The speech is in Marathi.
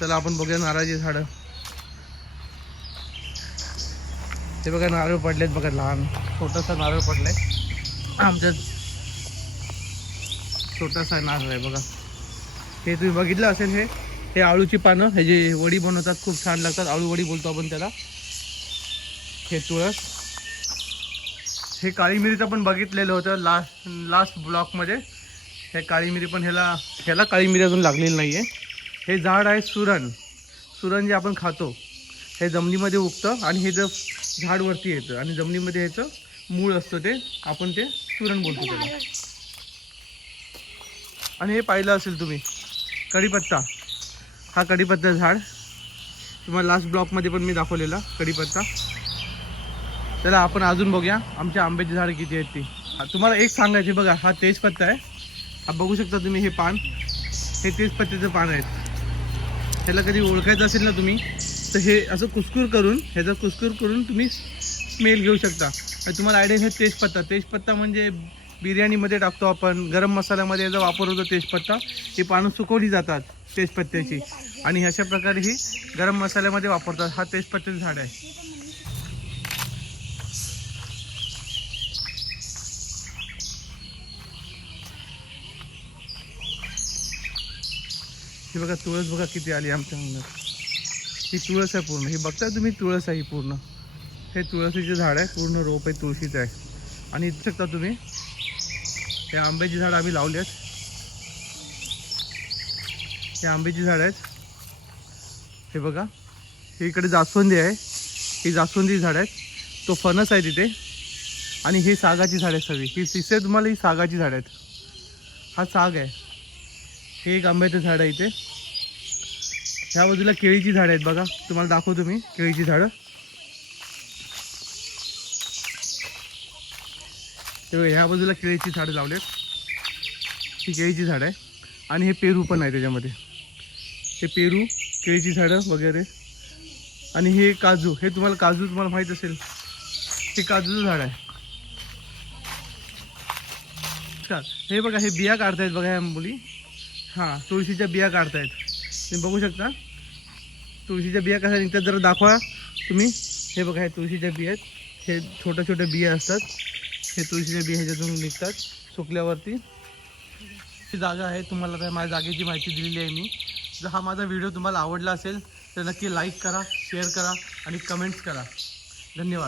चला आपण बघूया नारळाची झाडं. हे बघा नारळ पडलेत बघा, लहान छोटासा नारळ पडलाय. आमच्यात छोटासा नारळ आहे बघा. हे तुम्ही बघितलं असेल, हे आळूची पानं, हे जे वडी बनवतात खूप छान लागतात, आळू वडी बोलतो आपण त्याला. हे तुळस, हे काळी मिरीचं पण बघितलेलं होतं लास्ट ब्लॉकमध्ये. हे काळी मिरी पण ह्याला काळी मिरी अजून लागलेली नाही आहे. हे झाड आहे सुरण जे आपण खातो, हे जमिनीमध्ये उगतं आणि हे जर झाड वरती येतं आणि जमिनीमध्ये ह्याचं मूळ असतं, ते आपण ते सुरण बोलतो त्याला. आणि हे पाहिलं असेल तुम्ही कढीपत्ता, हा कढीपत्ता झाड तुम्हाला लास्ट ब्लॉकमध्ये पण मी दाखवलेला कढीपत्ता. त्याला आपण अजून बघूया आमच्या आंब्याची झाडं किती आहेत ती. तुम्हाला एक सांगायचे बघा, हा तेजपत्ता आहे, हा बघू शकता तुम्ही. हे पान, हे तेजपत्त्याचं पान आहेत. ह्याला कधी ओळखायचं असेल ना तुम्ही, तर हे असं कुस्कूर करून तुम्ही स्मेल घेऊ शकता. तुम्हाला आयडिया, हे तेजपत्ता म्हणजे बिर्याणीमध्ये टाकतो आपण, गरम मसाल्यामध्ये याचा वापर होतो तेजपत्ता. ही पानं सुकवली जातात तेजपत्त्याची आणि अशा प्रकारे ही गरम मसाल्यामध्ये वापरतात. हा तेजपत्त्याचं झाड आहे. ही बघा तुळस, बघा किती आली आमच्या अंगणात. ही तुळस आहे पूर्ण, ही बघताय तुम्ही, तुळस आहे ही पूर्ण. हे तुळशीचे झाड आहे, पूर्ण रोप आहे तुळशीचं आहे. आणि इथं शकता तुम्ही हे आंब्याची झाड आम्ही लावली आहेत. हे आंब्याची झाड आहेत. हे बघा, हे इकडे जास्वंदी आहे, ही जास्वंदी झाड आहेत. तो फणस आहे तिथे. आणि ही सागाची झाड आहे सगळी. ही तिसरे तुम्हाला ही सागाची झाड आहेत. हा साग आहे. हे एक आंब्याचं झाड आहे इथे. ह्या बाजूला केळीची झाड आहेत बघा, तुम्हाला दाखवतो मी केळीची झाडं. ह्या बाजूला केळीची झाडं लावलेत, ही केळीची झाड आहे. आणि हे पेरू पण आहे त्याच्यामध्ये, हे पेरू, केळीची झाडं वगैरे. आणि हे काजू, हे काजू तुम्हाला माहीत असेल, हे काजूचं झाड आहे. हे बघा, हे बिया काढतायत बघा ह्या मुली. हां, तुळशीच्या बिया काढतायत, तुम्ही बघू शकता. तुळशीच्या बिया कशा निघतात जरा दाखवा तुम्ही. हे बघा, हे तुळशीच्या बिया आहेत. हे छोट्या बिया असतात, हे तुळशीच्या बिया ह्याच्यातून निघतात सुकल्यावरती. ही जागा आहे, तुम्हाला काय माझ्या जागेची माहिती दिलेली आहे मी. जर हा माझा व्हिडिओ तुम्हाला आवडला असेल तर नक्की लाईक करा, शेअर करा आणि कमेंट्स करा. धन्यवाद.